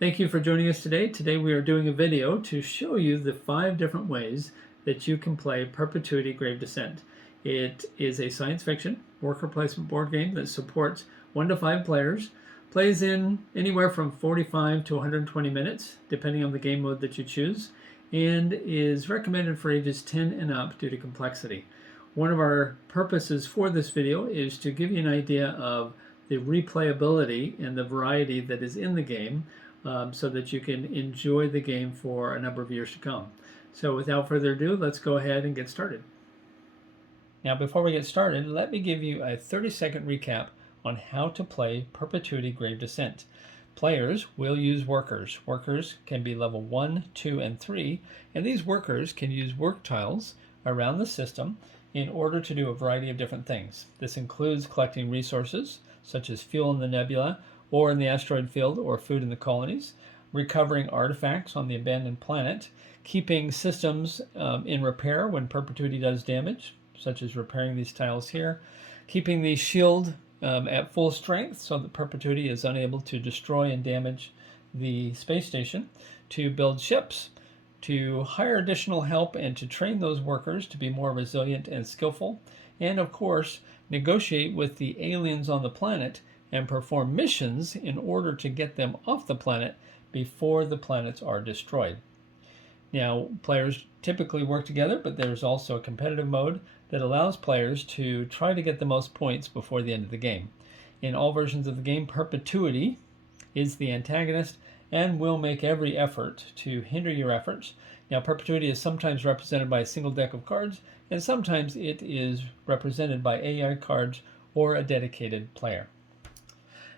Thank you for joining us today. Today we are doing a video to show you the 5 different ways that you can play Perpetuity Grave Descent. It is a science fiction worker placement board game that supports 1 to 5 players, plays in anywhere from 45 to 120 minutes, depending on the game mode that you choose, and is recommended for ages 10 and up due to complexity. One of our purposes for this video is to give you an idea of the replayability and the variety that is in the game, so that you can enjoy the game for a number of years to come. So without further ado, let's go ahead and get started. Now before we get started, let me give you a 30-second recap on how to play Perpetuity Grave Descent. Players will use workers. Workers can be level 1, 2, and 3, and these workers can use work tiles around the system in order to do a variety of different things. This includes collecting resources, such as fuel in the nebula, or in the asteroid field, or food in the colonies, recovering artifacts on the abandoned planet, keeping systems in repair when Perpetuity does damage, such as repairing these tiles here, keeping the shield at full strength so that Perpetuity is unable to destroy and damage the space station, to build ships, to hire additional help and to train those workers to be more resilient and skillful, and of course negotiate with the aliens on the planet and perform missions in order to get them off the planet before the planets are destroyed. Now, players typically work together, but there's also a competitive mode that allows players to try to get the most points before the end of the game. In all versions of the game, Perpetuity is the antagonist and will make every effort to hinder your efforts. Now, Perpetuity is sometimes represented by a single deck of cards, and sometimes it is represented by AI cards or a dedicated player.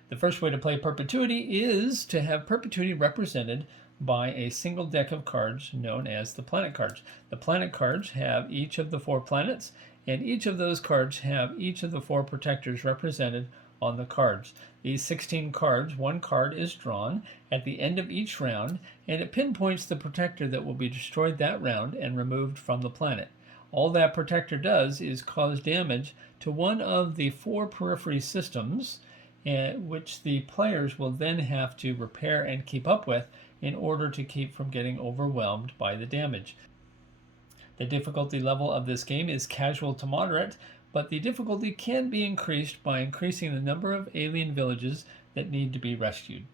The first way to play Perpetuity is to have Perpetuity represented by a single deck of cards known as the planet cards. The planet cards have each of the 4 planets, and each of those cards have each of the 4 protectors represented on the cards. These 16 cards, 1 card is drawn at the end of each round, and it pinpoints the protector that will be destroyed that round and removed from the planet. All that protector does is cause damage to one of the 4 periphery systems, which the players will then have to repair and keep up with in order to keep from getting overwhelmed by the damage. The difficulty level of this game is casual to moderate, but the difficulty can be increased by increasing the number of alien villages that need to be rescued.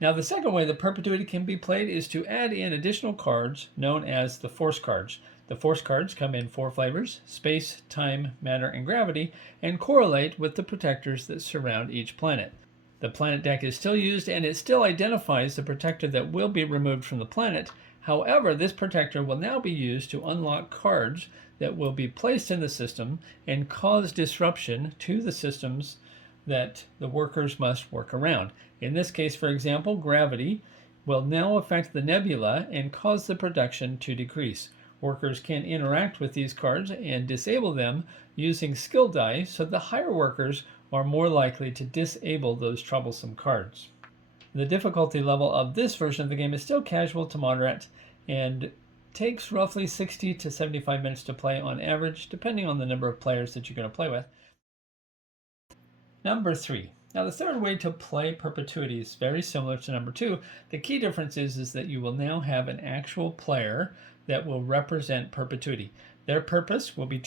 Now, the second way that Perpetuity can be played is to add in additional cards known as the force cards. The force cards come in 4 flavors: space, time, matter, and gravity, and correlate with the protectors that surround each planet. The planet deck is still used, and it still identifies the protector that will be removed from the planet. However, this protector will now be used to unlock cards that will be placed in the system and cause disruption to the systems that the workers must work around. In this case, for example, gravity will now affect the nebula and cause the production to decrease. Workers can interact with these cards and disable them using skill die, so the higher workers are more likely to disable those troublesome cards. The difficulty level of this version of the game is still casual to moderate and takes roughly 60 to 75 minutes to play on average, depending on the number of players that you're going to play with. Number 3. Now, the third way to play Perpetuity is very similar to number 2. The key difference is that you will now have an actual player that will represent Perpetuity. Their purpose will be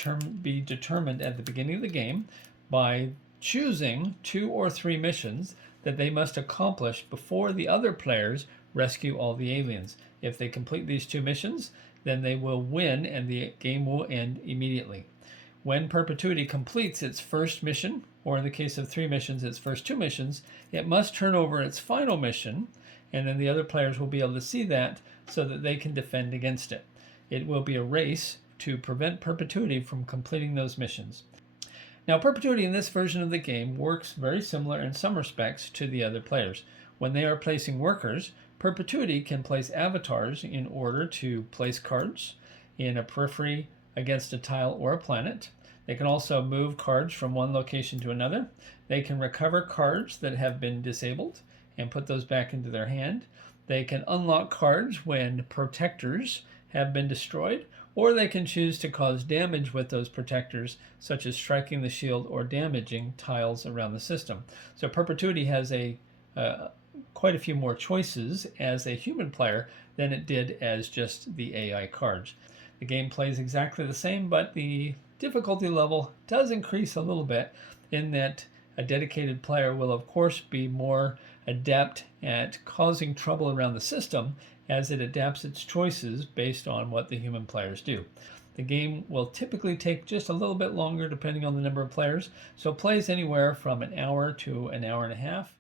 determined at the beginning of the game by choosing 2 or 3 missions that they must accomplish before the other players rescue all the aliens. If they complete these 2 missions, then they will win and the game will end immediately. When Perpetuity completes its first mission, or in the case of 3 missions, its first 2 missions, it must turn over its final mission, and then the other players will be able to see that so that they can defend against it. It will be a race to prevent Perpetuity from completing those missions. Now, Perpetuity in this version of the game works very similar in some respects to the other players. When they are placing workers, Perpetuity can place avatars in order to place cards in a periphery against a tile or a planet. They can also move cards from one location to another. They can recover cards that have been disabled and put those back into their hand. They can unlock cards when protectors have been destroyed, or they can choose to cause damage with those protectors, such as striking the shield or damaging tiles around the system. So Perpetuity has a quite a few more choices as a human player than it did as just the AI cards. The game plays exactly the same, but the difficulty level does increase a little bit in that a dedicated player will of course be more adept at causing trouble around the system as it adapts its choices based on what the human players do. The game will typically take just a little bit longer depending on the number of players, so it plays anywhere from an hour to an hour and a half.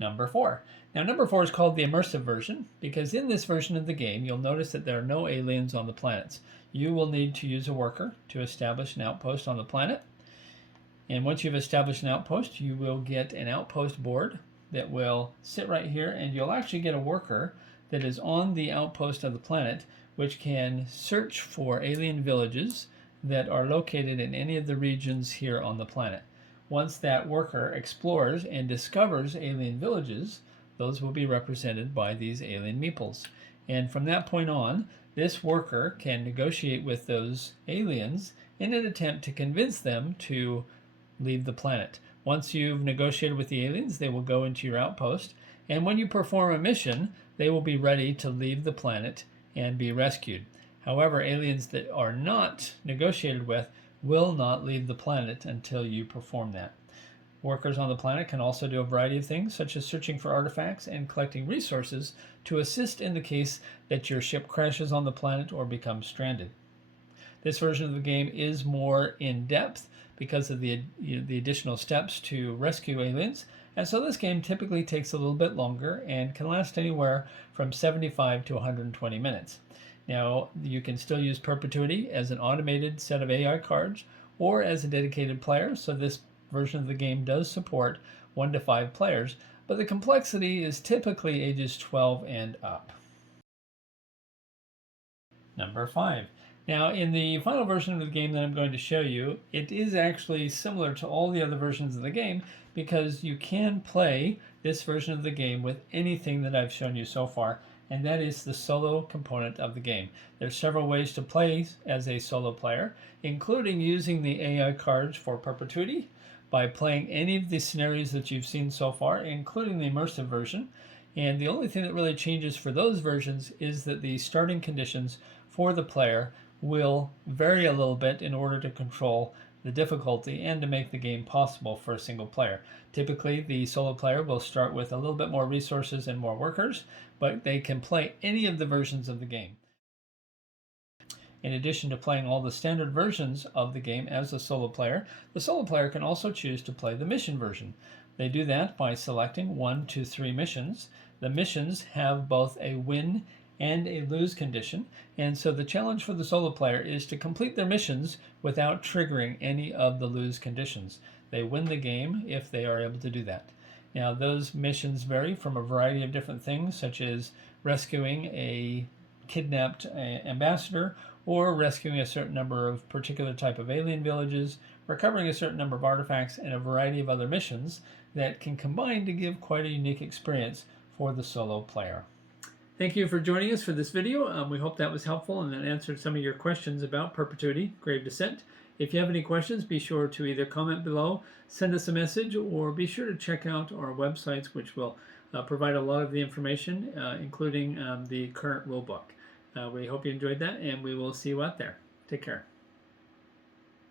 Number 4. Now number 4 is called the immersive version because in this version of the game you'll notice that there are no aliens on the planets. You will need to use a worker to establish an outpost on the planet. And once you've established an outpost, you will get an outpost board that will sit right here, and you'll actually get a worker that is on the outpost of the planet which can search for alien villages that are located in any of the regions here on the planet. Once that worker explores and discovers alien villages, those will be represented by these alien meeples. And from that point on, this worker can negotiate with those aliens in an attempt to convince them to leave the planet. Once you've negotiated with the aliens, they will go into your outpost, and when you perform a mission, they will be ready to leave the planet and be rescued. However, aliens that are not negotiated with will not leave the planet until you perform that. Workers on the planet can also do a variety of things, such as searching for artifacts and collecting resources to assist in the case that your ship crashes on the planet or becomes stranded. This version of the game is more in-depth because of the additional steps to rescue aliens, and so this game typically takes a little bit longer and can last anywhere from 75 to 120 minutes. Now, you can still use Perpetuity as an automated set of AI cards or as a dedicated player, so this version of the game does support 1 to 5 players, but the complexity is typically ages 12 and up. Number 5. Now, in the final version of the game that I'm going to show you, it is actually similar to all the other versions of the game because you can play this version of the game with anything that I've shown you so far, and that is the solo component of the game. There's several ways to play as a solo player, including using the AI cards for Perpetuity by playing any of the scenarios that you've seen so far, including the immersive version. And the only thing that really changes for those versions is that the starting conditions for the player will vary a little bit in order to control the difficulty and to make the game possible for a single player. Typically, the solo player will start with a little bit more resources and more workers, but they can play any of the versions of the game. In addition to playing all the standard versions of the game as a solo player, the solo player can also choose to play the mission version. They do that by selecting 1 to 3 missions. The missions have both a win and a lose condition, and so the challenge for the solo player is to complete their missions without triggering any of the lose conditions. They win the game if they are able to do that. Now, those missions vary from a variety of different things, such as rescuing a kidnapped ambassador or rescuing a certain number of particular type of alien villages, recovering a certain number of artifacts, and a variety of other missions that can combine to give quite a unique experience for the solo player. Thank you for joining us for this video. We hope that was helpful and that answered some of your questions about Perpetuity, Grave Descent. If you have any questions, be sure to either comment below, send us a message, or be sure to check out our websites, which will provide a lot of the information, including the current rulebook. We hope you enjoyed that, and we will see you out there. Take care.